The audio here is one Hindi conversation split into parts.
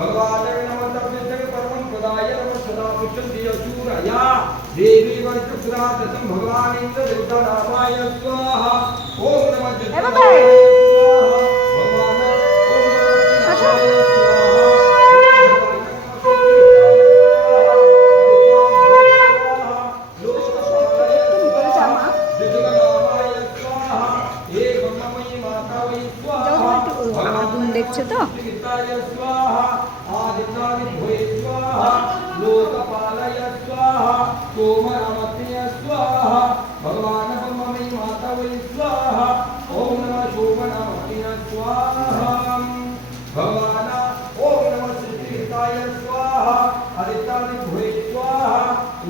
भगवान नमः तद्विषय परमं पदाय नमः सदा पुष्पन्ति अशूरया देवी वर्चपुराततं भगवान इंद्र देवता नामाय स्वाहा ओम नमः भगवान দেখছে তো भगवान ब्रह्ममयी माता वै स्वाहा ओम नमः शोभनामतीय स्वाहा भगवान ओम नमः सिद्धिहिताय स्वाहा आदित्यादिभ्ये स्वाहा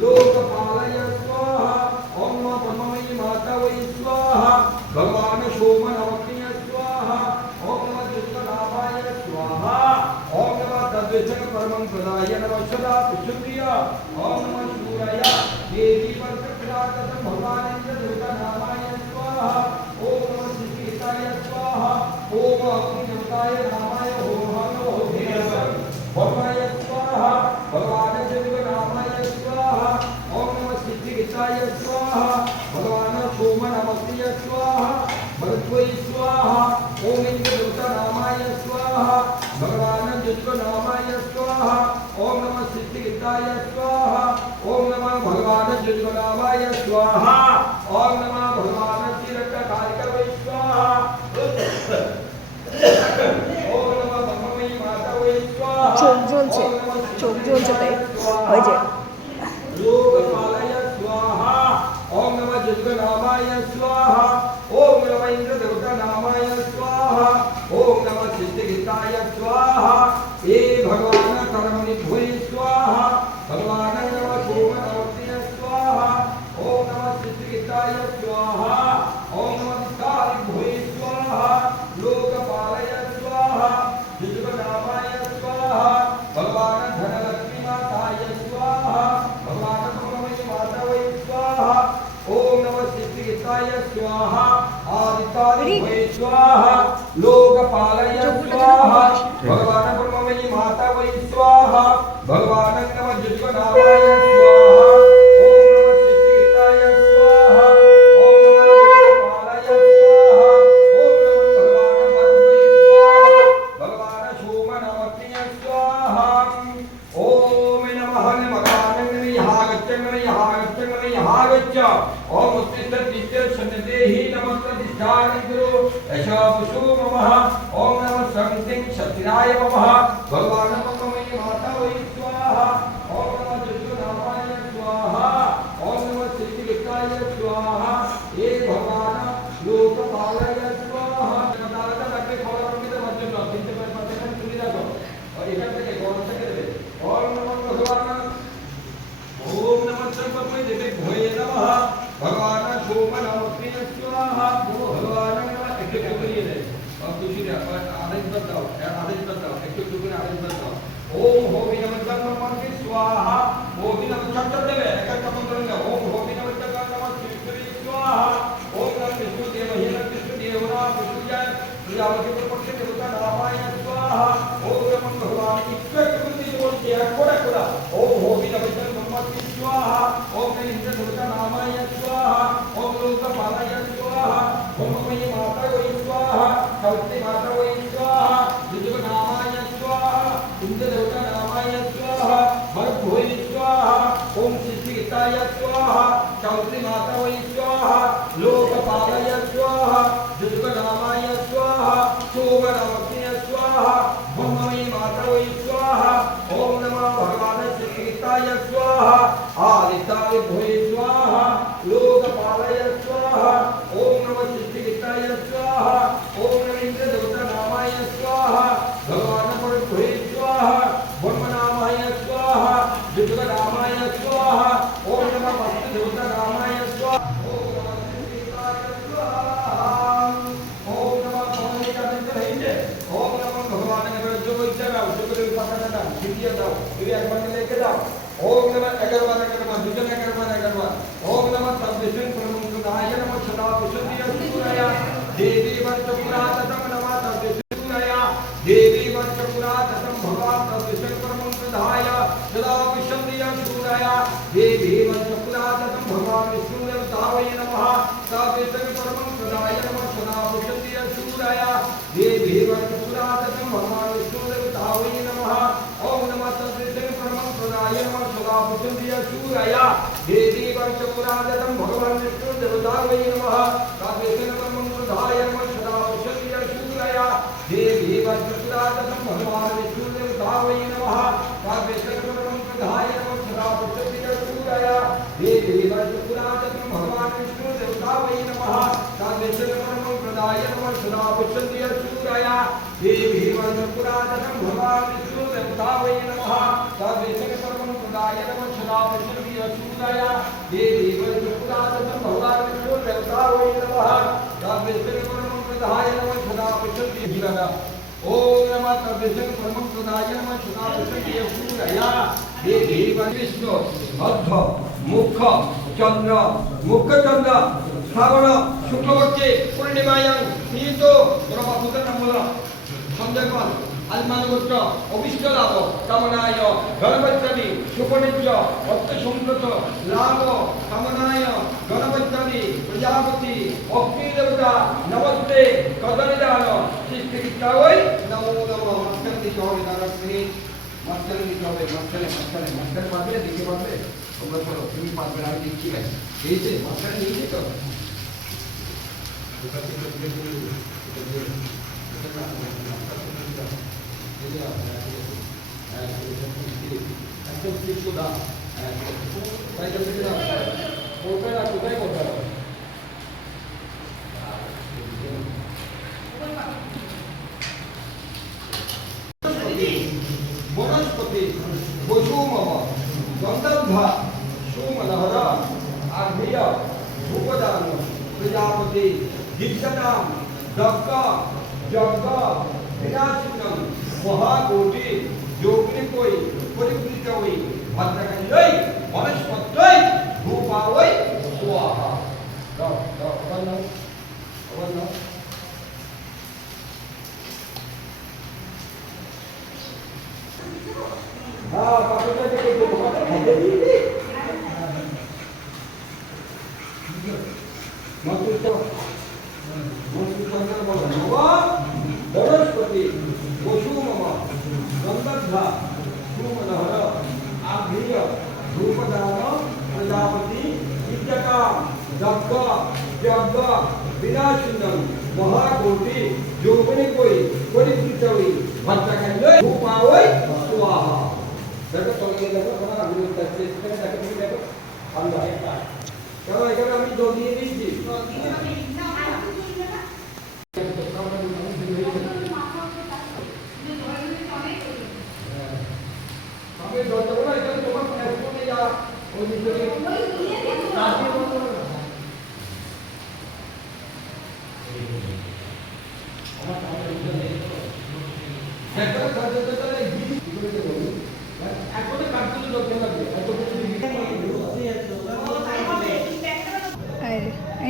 लोकपालय स्वाहा ओम नमः ब्रह्ममयी माता वै स्वाहा भगवान शोभनामतीय स्वाहा ओम नमः दुष्टनामाय स्वाहा ओम नमः तद्विषय परमं प्रदाय नमः सदा पुष्पप्रिय ओम नमः शूराय देवी वर्चपुराततं भगवान इंद्र देवता नामाय स्वाहा ओम नमः सिद्धिहिताय स्वाहा ओम अग्नि देवताय नामाय ओम हरो भगवाय स्वाहा भगवान शिव नामाय स्वाहा ओम नमः सिद्धिहिताय स्वाहा भगवान शोभनामतीय स्वाहा भरत्वै स्वाहा ओम इंद्र देवता नामाय स्वाहा भगवान जुष्ट नामाय स्वाहा ओम नमः सिद्धिहिताय स्वाहा ओम नमः भगवान जुष्टनामाय स्वाहा ओम नमः भगवान चिरकारिकवै स्वाहा ओम नमः ब्रह्ममयी माता वै स्वाहा চোখ জ্বলছে চোখ জ্বলছে তাই ওই যে लोकपालय स्वाहा ओम नमः जुष्टनामाय स्वाहा ओम नमः इंद्र देवता नामाय स्वाहा ओम नमः सिद्धिहिताय स्वाहा हे भगवान कर्मणिभ्ये स्वाहा भगवान नमः शोभनामतीय स्वाहा ओम नमः सिद्धिहिताय स्वाहा ओम नमः कारिभ्ये स्वाहा लोकपालय स्वाहा जुष्टनामाय स्वाहा भगवान धनलक्ष्मी माताय स्वाहा भगवान ब्रह्ममयी माता वै स्वाहा ओम नमः सिद्धिहिताय स्वाहा आदित्यादिभ्ये स्वाहा लोकपालय स्वाहा भगवान ब्रह्ममयी माता वै स्वाहा भगवान नमः जुष्टनामाय स्वाहा ओम नमः सिद्धिहिताय स्वाहा ओम नमः लोकपालय स्वाहा ओम नमः भगवान शोभनामतीय स्वाहा ओम नमः भगवान यहागच्छ ओम उत्तिष्ठ तिष्ठ सन्निधेहि नमस्कृतिष्ठानि गुरु यशोपुषो नमः ओम नमः संसिं शक्तिराय नमः भगवान ब्रह्ममयी माता वै स्वाहा ओम नमः जुष्टनामाय स्वाहा ओम नमः सिद्धिहिताय स्वाहा हे भगवान लोकपालय स्वाहा दादा लगे खबर के मध्य में तीन पर पते में चुनी रखो और इधर से गौर से करे ओम नमः भगवान ओम नमः सर्वमय देवे भोये नमः भगवान शोभनामतीय स्वाहा भगवान नमः एक करिए दे और दूसरी आदेश बताओ एक टुकड़ी आदेश बताओ ओम होमि नमः ब्रह्मणि स्वाहा होमि नमः शब्द देवे एक कम करेंगे ओम होमि नमः नमः श्री स्वाहा ओम नमः विष्णु देव हे नमः विष्णु देवरा विष्णु जय प्रजापति प्रपक्ष देवता नामाय स्वाहा ओम नमः भगवान ईश्वर कृति बोल के कोड़ा कोड़ा ओम होमि नमः ब्रह्मणि स्वाहा ओम इंद्र देवता नामाय स्वाहा ओम लोकपालय स्वाहा ओम ब्रह्ममयी माता वै स्वाहा सावित्री माता वै स्वाहा जुष्टनामाय स्वाहा इंद्र देवता नामाय स्वाहा भरद्वै स्वाहा ओम सिद्धिहिताय स्वाहा सावित्री माता वै स्वाहा लोकपालय स्वाहा जुष्टनामाय स्वाहा शोभनामतीय स्वाहा ब्रह्ममयी माता वै स्वाहा ओम नमः भगवान सिद्धिहिताय स्वाहा आदित्यादिभ्ये स्वाहा लोकपालय स्वाहा ओम नमः सिद्धिहिताय स्वाहा ओम नमः इंद्र देवता नामाय स्वाहा भगवान ब्रह्मभ्ये स्वाहा ब्रह्मनामाय स्वाहा जुष्टनामाय स्वाहा ओम नमः वस्तु देवता नामाय स्वाहा ओम नमः सिद्धिहिताय स्वाहा ओम नमः भगवान का मंत्र है ओम नमः भगवान ने जो इच्छा है उसको पता ना सिद्धियां दाओ ये अगमन लेके जाओ ओम नमः अगरवान दुजन अगरवान ओम नमः तद्विषय परमं प्रदाय नमः सदा पुष्पप्रिय सूरया देवी वर्चपुराततं नमः तद्विषय सूरया देवी वर्चपुराततं भगवान् तद्विष्णुकर्मं प्रधाय यदा पश्यन्ति सूर्याय देवी वज्रपुराततं भगवान् विष्णुदेवतावै नमः तद्विष्णुकर्मं प्रधाय नमः सदा पश्यन्ति सूर्याय देवी वज्रपुराततं भगवान् विष्णुदेवतावै नमः ओम नमः तद्विष्णुकर्मं प्रधाय नमः सदा पश्यन्ति सूर्याय देवी वज्रपुराततं भगवान् विष्णुदेवतावै नमः तद्विष्णुकर्मं प्रधाय नमः सदा पश्यन्ति सूर्याय देवी वज्रपुराततं भगवान् विष्णुदेवतावै नमः तद्विष्णुकर्मं प्रधाय नमः सदा पश्यन्ति सूर्याय देवी वज्रपुराततं भगवान् विष्णुदेवतावै नमः तद्विष्णुकर्मं प्रधाय नमः सदा पश्यन्ति सूर्याय देवी वज्रपुराततं भगवान् विष्णुदेवतावै नमः तद्विष्णुकर्मं प्रधाय नमः सदा पश्यन्ति सूर्याय देवी वज्रपुराततं भगवान् विष्णुदेवतावै नमः तद्विष्णुकर्मं प्रधाय नमः सदा पश्यन्ति जीवना ओम नमः तद्विष्णुकर्मं प्रधाय नमः सदा पश्यन्ति सूर्याय देवी विष्णु अर्ध मुख चंद्र मुख चंद्र श्रावण शुक्लपक्षे पूर्णिमायां निहितो ब्रह्मपुत्र नमः संजयपाल अलमानगोत्र अभिष्ट लाभ कामनाय गणपत्यादि सुपनित्य अत्त संप्रत लाभ कामनाय गणपत्यादि प्रजापति अग्नि देवता नमस्ते कदलिदान सृष्टिकितावै नमो नमः मत्संदि जोड़े दानस्मि मत्संदि जोड़े मत्सले पाबे देखि पाबे তোমরা চলো তুমি পারবে আমি দেখি না এই যে মশলা নিয়ে তো একদম ঠিক তো দাও তাই জন্য না কোথায় না কোথায় কোথায় বনস্পতি বসুমম গন্ধর্ভা সুমনহর আগ্নেয় ভূপদান প্রজাপতি দীক্ষানাম দক্ষ যজ্ঞ বিনাশিনম মহাকোটি যোগিকই পরিবৃতই ভদ্রকাণ্ডই বনস্পতই ভূপাওই স্বাহা দাও দাও অবন্ন हाँ पापा जी को बहुत है मधुचंद्र बोल नवा बृहस्पति वसुमम गंधर्वा सुमनहर आग्नेय धूपदान प्रजापति विद्यका दक्ष यज्ञ विनाशिनम महाकोटि योगिनिकोई परिवृतई भद्रकाण्डई भूपावै स्वाहा देखो चले देखो थोड़ा अभी करते हैं देखो भी देखो हम जाए का चलो इधर हम दो दिए दीजिए दो दिए हमें इतना आराम से नहीं लगा हमें दो तो ना इधर तो हम ऐसे नहीं जा वो निकले काफी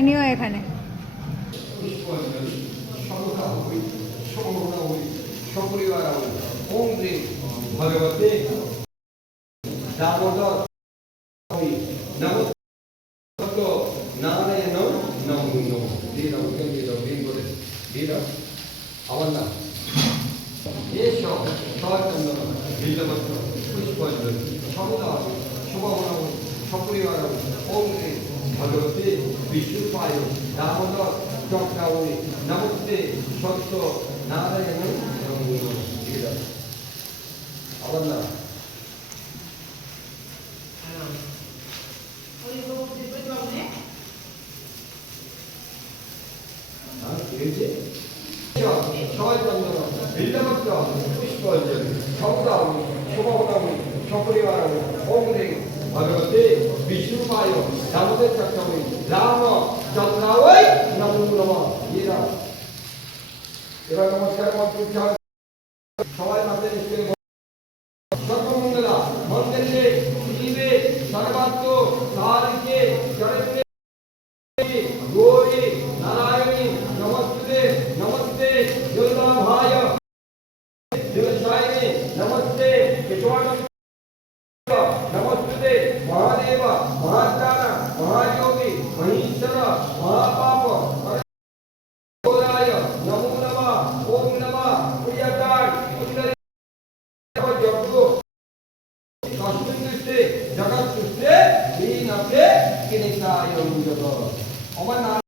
এনিও এখানে ভগবতে দামোদর নারায়ণ নমো নমো দিয়ে দাও আমার নাম এসব সচন্দন বিল্লপত্র পুষ্পঞ্জল সমুদায় শুভমনা সপরিবার ওম ভগবতে বিষ্ণুপায় দামোদর চক্রাবলী নমস্তে সত্য নারায়ণ নমো নমো দিয়ে দাও আমার নাম বিল্লপত্র পুষ্পঞ্জল সমুদায় শুভমনা সপরিবার ওম ভগবতে বিষ্ণুপায় দামোদর চক্রাবলী রাম চন্দ্রাবৈ নমো নমঃ এবার নমস্কার মন্ত্র সবাই মাঝে নিশ্চয় সর্বমঙ্গলা মন্দিরে শিবে সর্বাত্ম সারিকে চরণে গৌরী নারায়ণী নমস্তে নমস্তে দুর্গাভায় দেবশায়নে नमस्ते केशवानंद नमस्ते महादेव महाज्ञान महायोगी महेश्वर महापाप गोराय नमो नमः ओम नमः प्रियताय सुंदरी जगतो तस्मिन् जगत् सृष्टे दीनते किनिकाय जगत् अमरनाथ